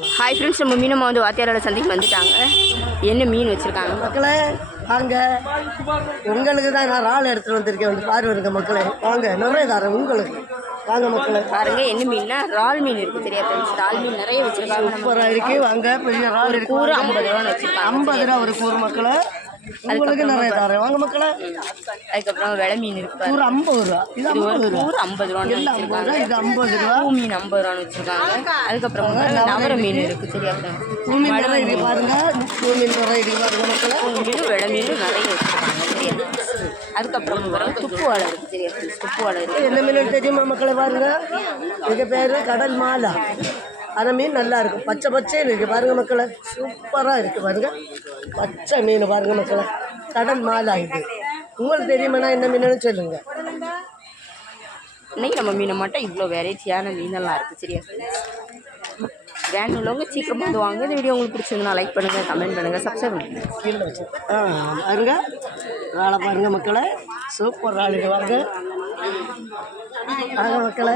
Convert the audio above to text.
Hi friends நம்ம மீனம்மா வந்து வாத்தியாரோட சந்தைக்கு வந்துட்டாங்க. என்ன மீன் வச்சுருக்காங்க? மக்களே வாங்க. உங்களுக்கு தான் நான் இறால் எடுத்துகிட்டு வந்திருக்கேன். வந்து பாருங்க மக்களே. வாங்க நிறைய தரேன் உங்களுக்கு. வாங்க மக்களே. பாருங்க என்ன மீன்னா? இறால் மீன் இருக்குது சரியா ஃப்ரெண்ட்ஸ் இறால் மீன் நிறைய வச்சுருக்காங்க. சூப்பராக இருக்கு. வாங்க பெரிய இறால் இருக்கு. கூறு ஐம்பது ரூபான்னு வச்சுருக்காங்க. ஐம்பது ரூபா ஒரு கூறு மக்களே. உங்களுக்கு நிறைய தரேன். வாங்க மக்களே. அதுக்கப்புறம் வெலை மீன் இருக்கு. கூறு ஐம்பது ரூபா. இது ஒரு ஐம்பது ரூபா. கூறு ஐம்பது ரூபா. வச்சுருக்காங்க. இது ஐம்பது ரூபா. பூ மீன் ஐம்பது ரூபான்னு வச்சுருக்காங்க. அதுக்கப்புறம் நவர மீன் இருக்குது சரியா ஃப்ரெண்ட்ஸ் பூமி நிறைய இருக்கு பாருங்க. பூமி நிறைய இருக்கு பாருங்க மக்களே. பூ மீன் வெலை மீன் நிறைய வச்சுருக்காங்க. அதுக்கப்புறம் பாருங்க துப்பு வாழை இருக்குது சரியா துப்பு வாழை இருக்குது என்ன மீன் தெரியுமா மக்களை பாருங்க? இதுக்கு பேர்? கடல் மாலா. அந்த மீன் நல்லா இருக்கும். பச்சை பச்சைன்னு இருக்கு பாருங்க மக்களை. சூப்பராக இருக்கு பாருங்க. பச்சை மீன் பாருங்க மக்களை. கடல் மாலா இது உங்களுக்கு தெரியுமாண்ணா என்ன மீனுன்னு சொல்லுங்க. இன்னைக்கு நம்ம மீனை மட்டும் இவ்வளோ வெரைட்டியான மீனெல்லாம் இருக்குது சரியா? வேன் உள்ளவங்க சீக்கிரமாக வந்து வாங்க. இந்த வீடியோ உங்களுக்கு பிடிச்சிருந்தா லைக் பண்ணுங்கள் கமெண்ட் பண்ணுங்கள் சப்ஸ்கிரைப் பண்ணுங்கள் கீழே வச்சு. ஆ பாருங்க. ராளை பாருங்க மக்களை. சூப்பர் ராளுக்கு வாங்க வாங்க மக்களை.